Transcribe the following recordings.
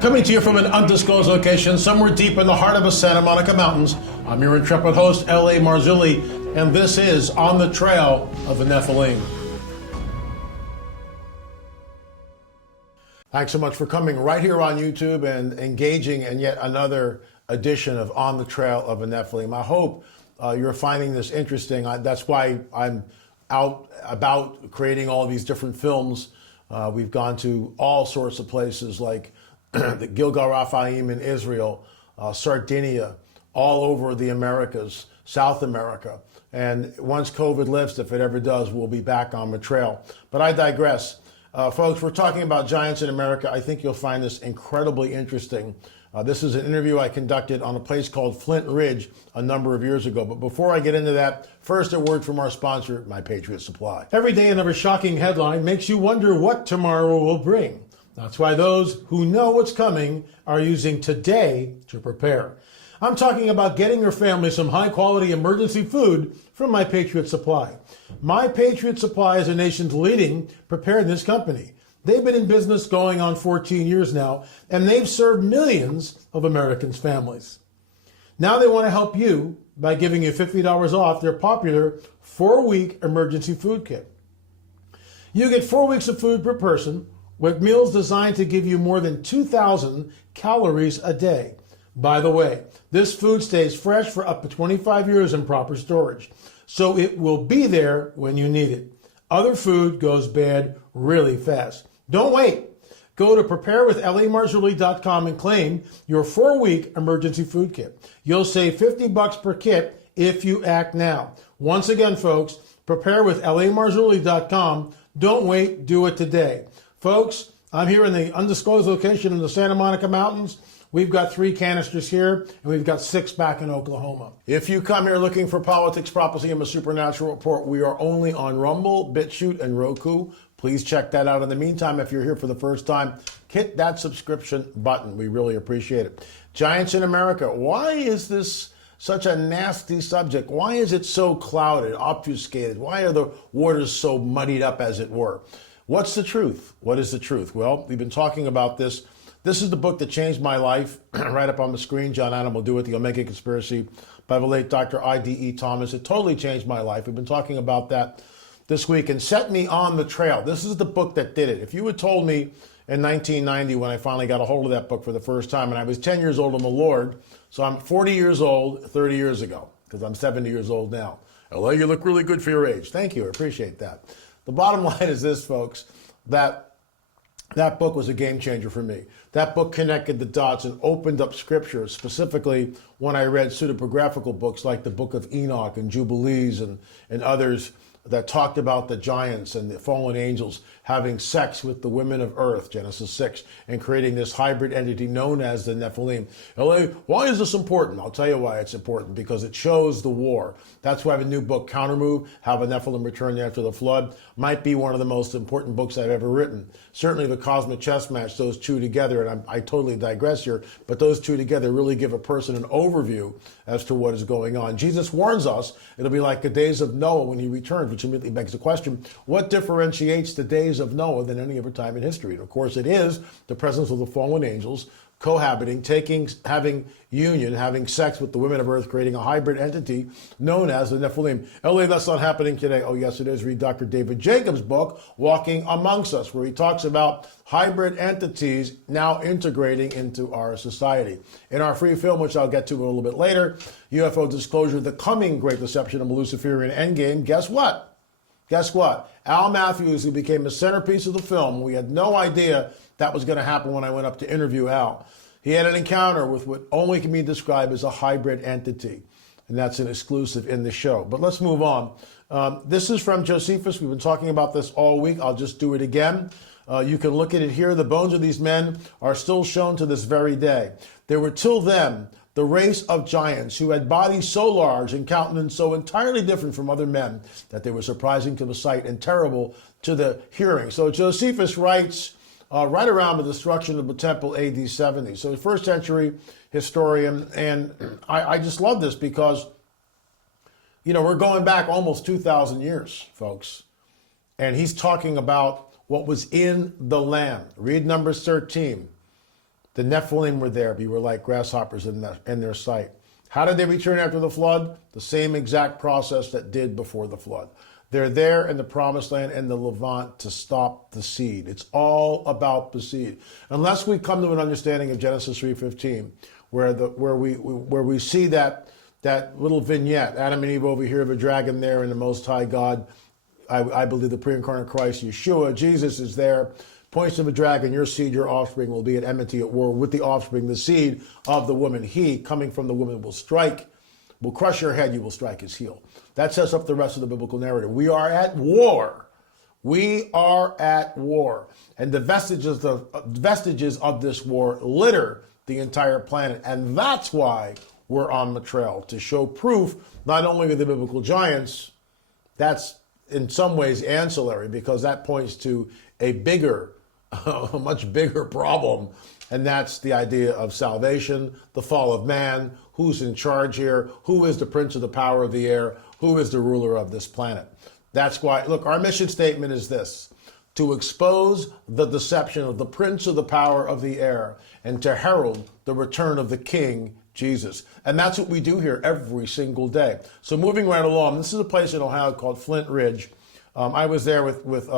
Coming to you from an undisclosed location somewhere deep in the heart of the Santa Monica Mountains, I'm your intrepid host, L.A. Marzulli, and this is On the Trail of the Nephilim. Thanks so much for coming right here on YouTube and engaging in yet another edition of On the Trail of the Nephilim. I hope you're finding this interesting. That's why I'm out about creating all these different films. We've gone to all sorts of places like the Gilgal Raphaim in Israel, Sardinia, all over the Americas, South America. And once COVID lifts, if it ever does, we'll be back on the trail. But I digress. Folks, we're talking about giants in America. I think you'll find this incredibly interesting. This is an interview I conducted on a place called Flint Ridge a number of years ago. But before I get into that, first a word from our sponsor, My Patriot Supply. Every day another shocking headline makes you wonder what tomorrow will bring. That's why those who know what's coming are using today to prepare. I'm talking about getting your family some high-quality emergency food from My Patriot Supply. My Patriot Supply is the nation's leading preparedness company. They've been in business going on 14 years now, and they've served millions of Americans' families. Now they want to help you by giving you $50 off their popular 4-week emergency food kit. You get 4 weeks of food per person, with meals designed to give you more than 2,000 calories a day. By the way, this food stays fresh for up to 25 years in proper storage, so it will be there when you need it. Other food goes bad really fast. Don't wait. Go to preparewithlamarzulli.com and claim your 4-week emergency food kit. You'll save $50 per kit if you act now. Once again, folks, preparewithlamarzulli.com. Don't wait, do it today. Folks, I'm here in the undisclosed location in the Santa Monica Mountains. We've got 3 canisters here, and we've got 6 back in Oklahoma. If you come here looking for politics, prophecy, and a supernatural report, we are only on Rumble, Bitchute, and Roku. Please check that out. In the meantime, if you're here for the first time, hit that subscription button. We really appreciate it. Giants in America. Why is this such a nasty subject? Why is it so clouded, obfuscated? Why are the waters so muddied up, as it were? What's the truth? What is the truth? Well, we've been talking about this. This is the book that changed my life, right up on the screen. John Adam will do it, The Omega Conspiracy, by the late Dr. I.D.E. Thomas. It totally changed my life. We've been talking about that this week and set me on the trail. This is the book that did it. If you had told me in 1990, when I finally got a hold of that book for the first time, and I was 10 years old in the Lord, so I'm 40 years old 30 years ago, because I'm 70 years old now. Although you look really good for your age. Thank you. I appreciate that. The bottom line is this, folks, that book was a game changer for me. That book connected the dots and opened up scripture, specifically when I read pseudepigraphical books like the Book of Enoch and Jubilees and others that talked about the giants and the fallen angels having sex with the women of earth, Genesis 6, and creating this hybrid entity known as the Nephilim. Why is this important? I'll tell you why it's important, because it shows the war. That's why the new book, Countermove, How the Nephilim Returned After the Flood, might be one of the most important books I've ever written. Certainly the Cosmic Chess Match, those two together, and I totally digress here, but those two together really give a person an overview as to what is going on. Jesus warns us it'll be like the days of Noah when he returned, which immediately begs the question, what differentiates the days of Noah than any other time in history? And of course it is the presence of the fallen angels cohabiting, having union, having sex with the women of earth, creating a hybrid entity known as the Nephilim. LA, that's not happening today. Oh, yes, it is. Read Dr. David Jacobs' book, Walking Amongst Us, where he talks about hybrid entities now integrating into our society. In our free film, which I'll get to a little bit later, UFO Disclosure, The Coming Great Deception of a Luciferian Endgame, guess what? Guess what? Al Matthews, who became the centerpiece of the film, we had no idea that was going to happen when I went up to interview Al. He had an encounter with what only can be described as a hybrid entity, and that's an exclusive in the show. But let's move on. This is from Josephus. We've been talking about this all week. I'll just do it again. You can look at it here. The bones of these men are still shown to this very day. There were till then the race of giants who had bodies so large and countenance so entirely different from other men that they were surprising to the sight and terrible to the hearing. So Josephus writes right around the destruction of the temple AD 70. So first century historian, and I just love this because, you know, we're going back almost 2,000 years, folks. And he's talking about what was in the land. Read Numbers 13. The Nephilim were there, but you were like grasshoppers in their sight. How did they return after the flood? The same exact process that did before the flood. They're there in the Promised Land and the Levant to stop the seed. It's all about the seed. Unless we come to an understanding of Genesis 3:15, where we see that little vignette, Adam and Eve over here, the dragon there, and the Most High God, I believe the pre-incarnate Christ, Yeshua, Jesus is there, points to the dragon, your seed, your offspring will be at enmity, at war with the offspring, the seed of the woman. He, coming from the woman, will crush your head, you will strike his heel. That sets up the rest of the biblical narrative. We are at war. We are at war. And the vestiges of this war litter the entire planet. And that's why we're on the trail, to show proof not only of the biblical giants, that's in some ways ancillary, because that points to a much bigger problem, and that's the idea of salvation, the fall of man, who's in charge here, who is the prince of the power of the air, who is the ruler of this planet. That's why, look, our mission statement is this: to expose the deception of the prince of the power of the air and to herald the return of the King, Jesus. And that's what we do here every single day. So moving right along, this is a place in Ohio called Flint Ridge. I was there with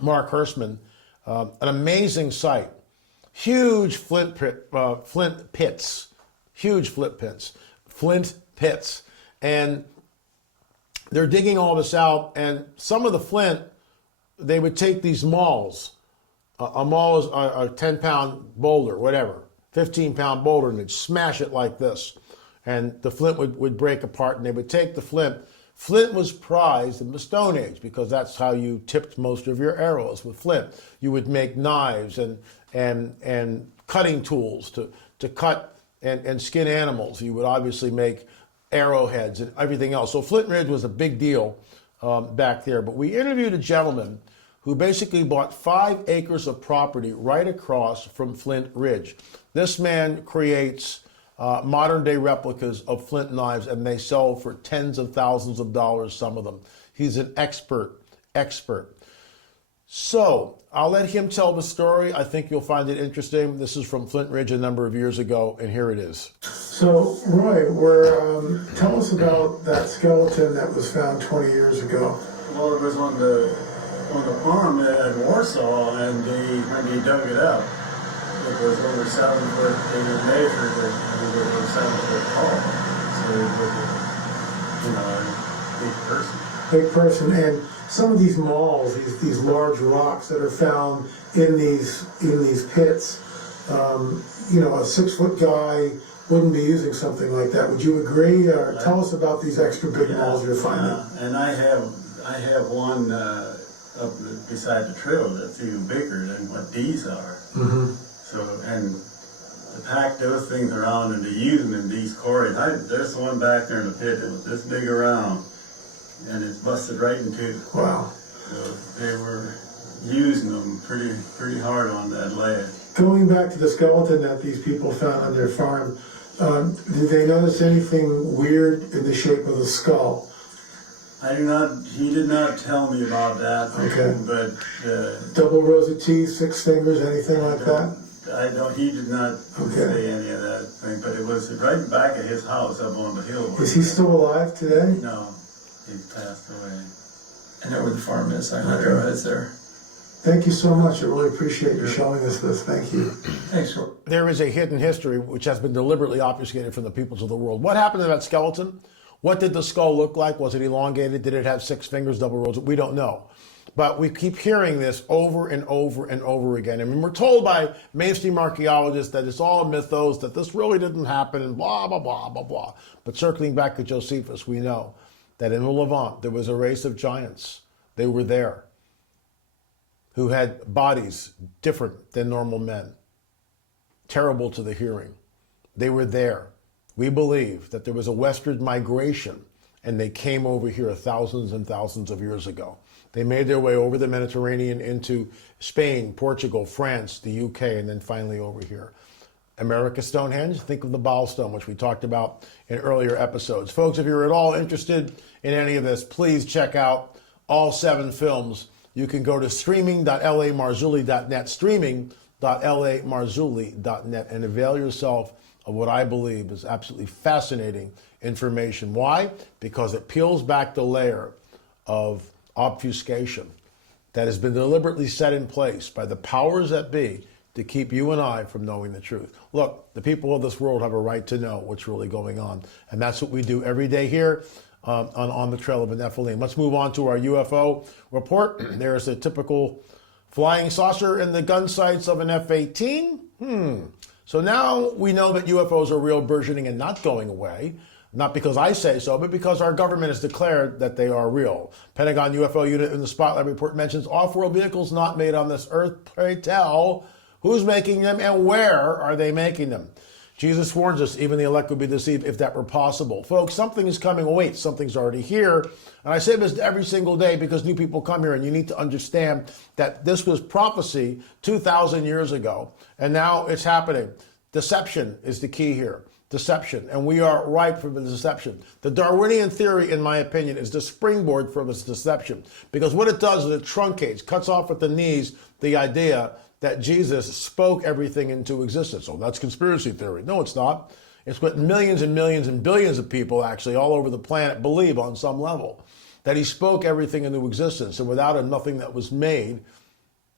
Mark Hirschman. An amazing site. Huge flint pits. And they're digging all this out, and some of the flint, they would take these mauls. A maul is a 10-pound boulder, whatever, 15-pound boulder, and they'd smash it like this. And the flint would break apart, and they would take the flint. Flint was prized in the Stone Age because that's how you tipped most of your arrows, with flint. You would make knives and cutting tools to cut and skin animals. You would obviously make arrowheads and everything else. So Flint Ridge was a big deal back there. But we interviewed a gentleman who basically bought 5 acres of property right across from Flint Ridge. This man creates modern day replicas of flint knives, and they sell for tens of thousands of dollars, some of them. He's an expert. So I'll let him tell the story. I think you'll find it interesting. This is from Flint Ridge a number of years ago, and here it is. So, Roy, tell us about that skeleton that was found 20 years ago. Well, it was on the farm in Warsaw, and when they dug it up, it was over 7 foot. They measured it, and it was over 7 foot tall. So it was, a big person. Big person, and some of these mauls, these large rocks that are found in these pits, a 6 foot guy wouldn't be using something like that. Would you agree? Tell us about these extra big mauls you're finding. And I have one up beside the trail that's even bigger than what these are. Mm-hmm. So, and to pack those things around and to use them in these quarries. There's one back there in the pit that was this big around, and it's busted right in two. Wow. So they were using them pretty hard on that lead. Going back to the skeleton that these people found on their farm, did they notice anything weird in the shape of the skull? He did not tell me about that. Okay. But double rows of teeth, 6 fingers, anything like that? He did not say any of that thing, but it was right back at his house up on the hill. Is he still alive today? No, he's passed away. I know where the farm is. I know it's there. Thank you so much. I really appreciate you showing us this. Thank you. Thanks. There is a hidden history which has been deliberately obfuscated from the peoples of the world. What happened to that skeleton? What did the skull look like? Was it elongated? Did it have 6 fingers, double rows? We don't know. But we keep hearing this over and over and over again. And we're told by mainstream archaeologists that it's all a mythos, that this really didn't happen, and blah, blah, blah, blah, blah. But circling back to Josephus, we know that in the Levant, there was a race of giants. They were there, who had bodies different than normal men, terrible to the hearing. They were there. We believe that there was a westward migration, and they came over here thousands and thousands of years ago. They made their way over the Mediterranean into Spain, Portugal, France, the UK, and then finally over here. America Stonehenge, think of the Baal Stone, which we talked about in earlier episodes. Folks, if you're at all interested in any of this, please check out all 7 films you can go to streaming.lamarzulli.net, streaming.lamarzulli.net, and avail yourself of what I believe is absolutely fascinating information. Why? Because it peels back the layer of obfuscation that has been deliberately set in place by the powers that be to keep you and I from knowing the truth. Look, the people of this world have a right to know what's really going on, and that's what we do every day here on the Trail of the Nephilim. Let's move on to our UFO report. There's a typical flying saucer in the gun sights of an F-18. So now we know that UFOs are real, burgeoning, and not going away. Not because I say so, but because our government has declared that they are real. Pentagon UFO unit in the Spotlight report mentions off-world vehicles not made on this earth. Pray tell, who's making them and where are they making them? Jesus warns us, even the elect would be deceived if that were possible. Folks, something is coming. Oh, wait, something's already here. And I say this every single day because new people come here, and you need to understand that this was prophecy 2,000 years ago, and now it's happening. Deception is the key here. Deception. And we are ripe for the deception. The Darwinian theory, in my opinion, is the springboard for this deception. Because what it does is it truncates, cuts off at the knees the idea that Jesus spoke everything into existence. So that's conspiracy theory. No, it's not. It's what millions and millions and billions of people actually all over the planet believe on some level. That he spoke everything into existence. And without him, nothing that was made,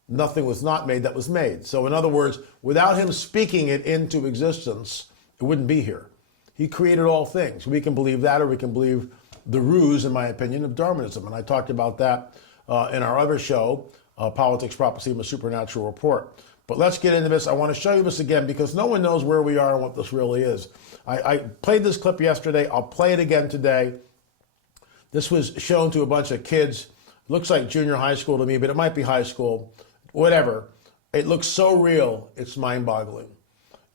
nothing was not made that was made. So in other words, without him speaking it into existence, it wouldn't be here. He created all things. We can believe that, or we can believe the ruse, in my opinion, of Darwinism. And I talked about that in our other show, Politics, Prophecy, and the Supernatural Report. But let's get into this. I want to show you this again because no one knows where we are and what this really is. I played this clip yesterday. I'll play it again today. This was shown to a bunch of kids. Looks like junior high school to me, but it might be high school. Whatever. It looks so real, it's mind-boggling.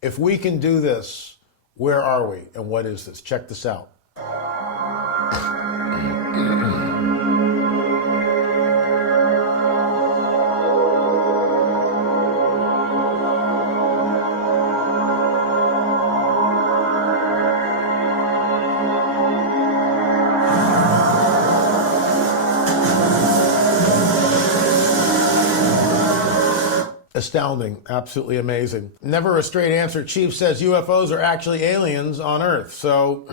If we can do this, where are we and what is this? Check this out. Astounding, absolutely amazing. Never a straight answer. Chief says UFOs are actually aliens on Earth. So,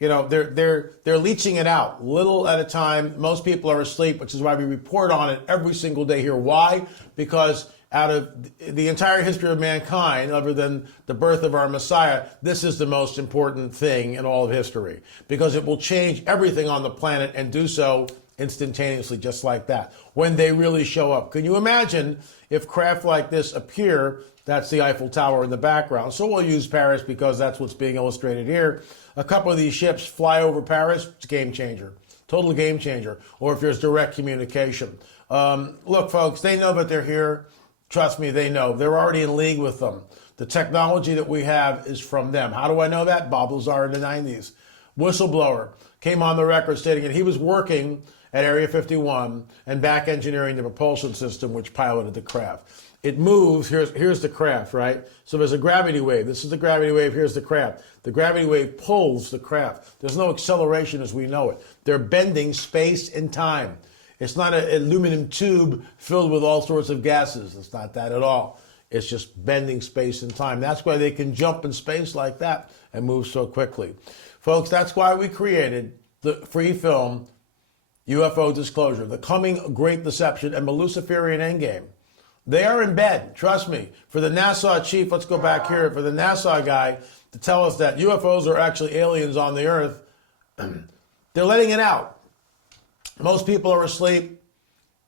you know, they're leeching it out little at a time. Most people are asleep, which is why we report on it every single day here. Why? Because out of the entire history of mankind, other than the birth of our Messiah, this is the most important thing in all of history because it will change everything on the planet and do so instantaneously, just like that, when they really show up. Can you imagine if craft like this appear? That's the Eiffel Tower in the background. So we'll use Paris because that's what's being illustrated here. A couple of these ships fly over Paris, it's a game changer. Total game changer. Or if there's direct communication. Look, folks, they know that they're here. Trust me, they know. They're already in league with them. The technology that we have is from them. How do I know that? Bob Lazar in the 90s. Whistleblower came on the record stating that he was working at Area 51 and back engineering the propulsion system which piloted the craft. It moves, here's the craft, right? So there's a gravity wave. This is the gravity wave, here's the craft. The gravity wave pulls the craft. There's no acceleration as we know it. They're bending space and time. It's not an aluminum tube filled with all sorts of gases. It's not that at all. It's just bending space and time. That's why they can jump in space like that and move so quickly. Folks, that's why we created the free film UFO Disclosure, The Coming Great Deception, and the Luciferian Endgame. They are in bed, trust me. For the NASA chief, let's go back here, for the NASA guy to tell us that UFOs are actually aliens on the Earth, they're letting it out. Most people are asleep.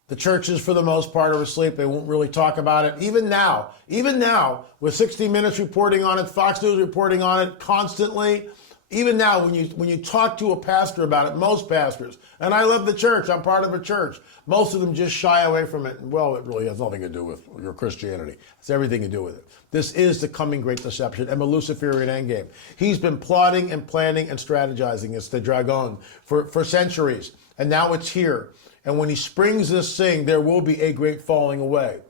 The churches, for the most part, are asleep. They won't really talk about it. Even now, with 60 Minutes reporting on it, Fox News reporting on it constantly, even now, when you talk to a pastor about it, most pastors, and I love the church, I'm part of a church, most of them just shy away from it. Well, it really has nothing to do with your Christianity. It's everything to do with it. This is the coming great deception and the Luciferian endgame. He's been plotting and planning and strategizing. It's the Dragon for centuries, and now it's here. And when he springs this thing, there will be a great falling away.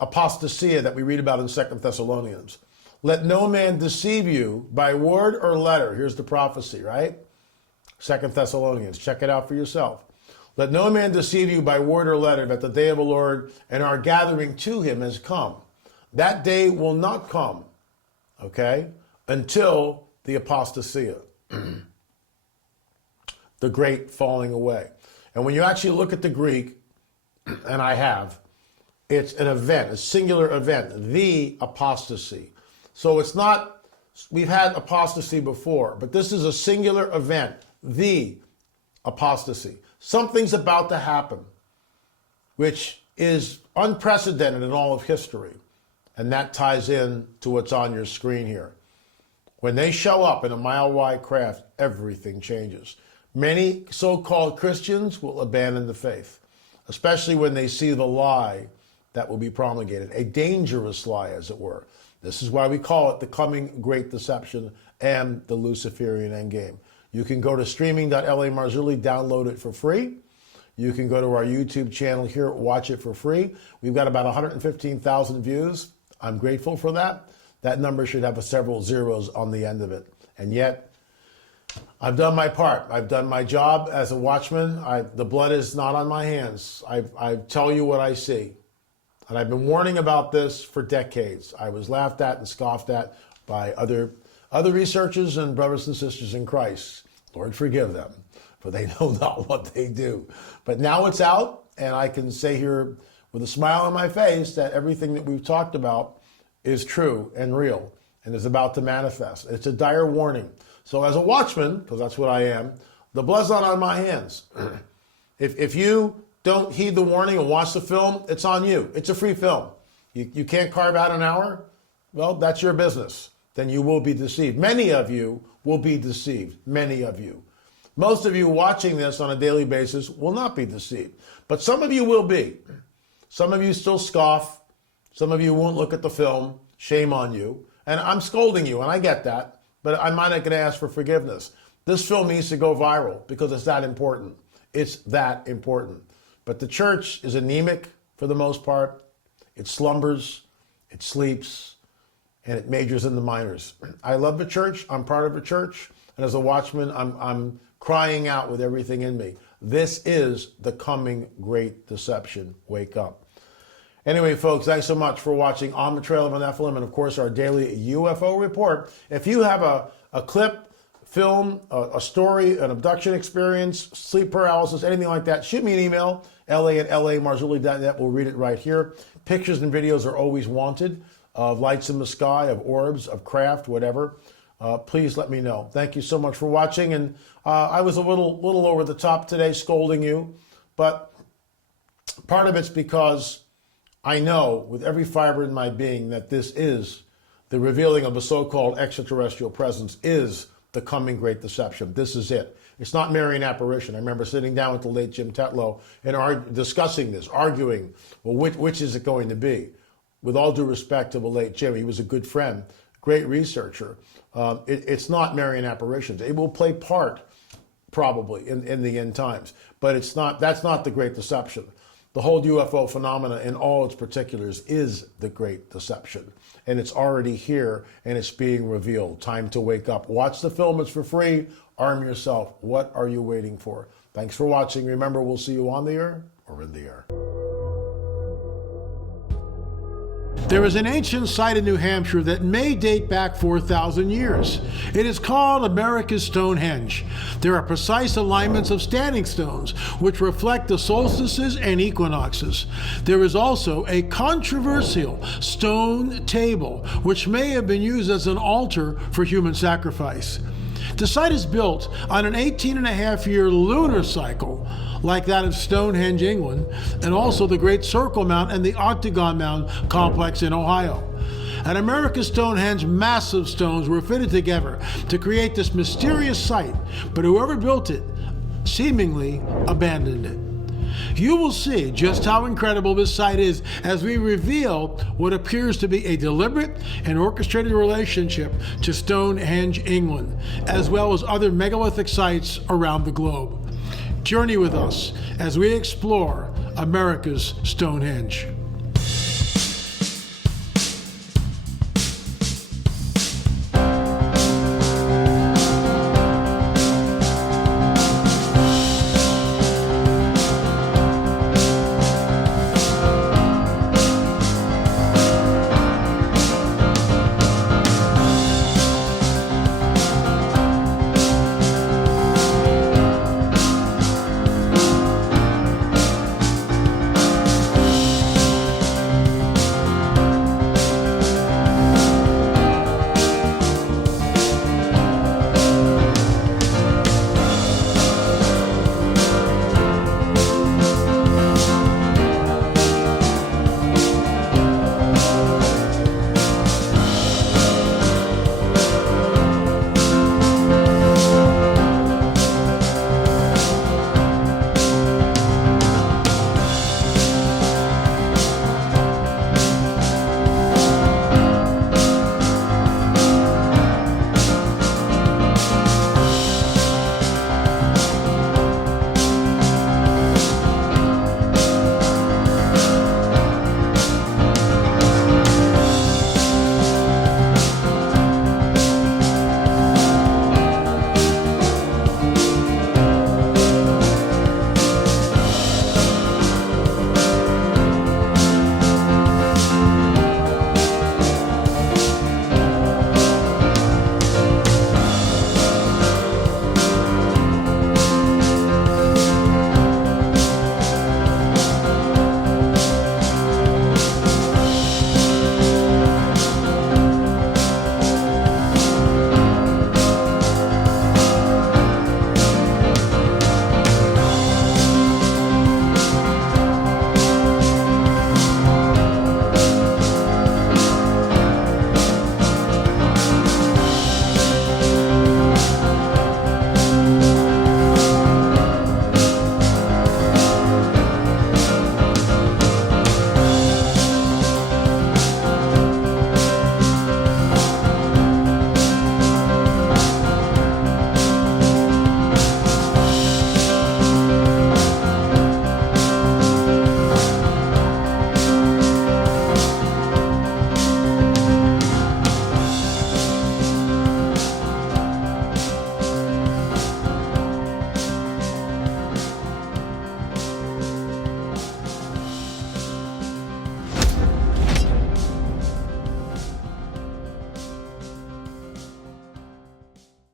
Apostasia that we read about in 2 Thessalonians. Let no man deceive you by word or letter. Here's the prophecy, right? 2 Thessalonians. Check it out for yourself. Let no man deceive you by word or letter, that the day of the Lord and our gathering to him has come. That day will not come, okay, until the apostasia, the great falling away. And when you actually look at the Greek, and I have, it's an event, a singular event, the apostasy. So it's not, we've had apostasy before, but this is a singular event, the apostasy. Something's about to happen, which is unprecedented in all of history. And that ties in to what's on your screen here. When they show up in a mile-wide craft, everything changes. Many so-called Christians will abandon the faith, especially when they see the lie that will be promulgated, a dangerous lie, as it were. This is why we call it the coming great deception and the Luciferian endgame. You can go to streaming.la Marzulli, download it for free. You can go to our YouTube channel here, watch it for free. We've got about 115,000 views. I'm grateful for that. That number should have several zeros on the end of it. And yet, I've done my part. I've done my job as a watchman. The blood is not on my hands. I tell you what I see. And I've been warning about this for decades. I was laughed at and scoffed at by other researchers and brothers and sisters in Christ. Lord, forgive them, for they know not what they do. But now it's out, and I can say here with a smile on my face that everything that we've talked about is true and real and is about to manifest. It's a dire warning. So as a watchman, because that's what I am, the blood's not on my hands. If you don't heed the warning and watch the film, it's on you. It's a free film. You can't carve out an hour? Well, that's your business. Then you will be deceived. Many of you will be deceived. Many of you. Most of you watching this on a daily basis will not be deceived. But some of you will be. Some of you still scoff. Some of you won't look at the film. Shame on you. And I'm scolding you, and I get that. But I'm not going to ask for forgiveness. This film needs to go viral because it's that important. It's that important. But the church is anemic for the most part. It slumbers, it sleeps, and it majors in the minors. I love the church. I'm part of a church. And as a watchman, I'm crying out with everything in me. This is the coming great deception. Wake up. Anyway, folks, thanks so much for watching On the Trail of the Nephilim and, of course, our daily UFO report. If you have a clip, film, a story, an abduction experience, sleep paralysis, anything like that, shoot me an email, la@lamarzulli.net. We'll read it right here. Pictures and videos are always wanted of lights in the sky, of orbs, of craft, whatever. Please let me know. Thank you so much for watching. And I was a little over the top today scolding you, but part of it's because I know with every fiber in my being that this is the revealing of the so-called extraterrestrial presence is the coming great deception. This is it. It's not Marian apparition. I remember sitting down with the late Jim Tetlow and discussing this, arguing, well, which is it going to be? With all due respect to the late Jim, he was a good friend, great researcher. It's not Marian apparitions. It will play part, probably, in the end times. But it's not. That's not the great deception. The whole UFO phenomena in all its particulars is the great deception. And it's already here, and it's being revealed. Time to wake up. Watch the film. It's for free. Arm yourself. What are you waiting for? Thanks for watching. Remember, we'll see you on the air or in the air. There is an ancient site in New Hampshire that may date back 4,000 years. It is called America's Stonehenge. There are precise alignments of standing stones, which reflect the solstices and equinoxes. There is also a controversial stone table, which may have been used as an altar for human sacrifice. The site is built on an 18-and-a-half-year lunar cycle, like that of Stonehenge, England, and also the Great Circle Mound and the Octagon Mound complex in Ohio. At America's Stonehenge, massive stones were fitted together to create this mysterious site, but whoever built it seemingly abandoned it. You will see just how incredible this site is as we reveal what appears to be a deliberate and orchestrated relationship to Stonehenge, England, as well as other megalithic sites around the globe. Journey with us as we explore America's Stonehenge.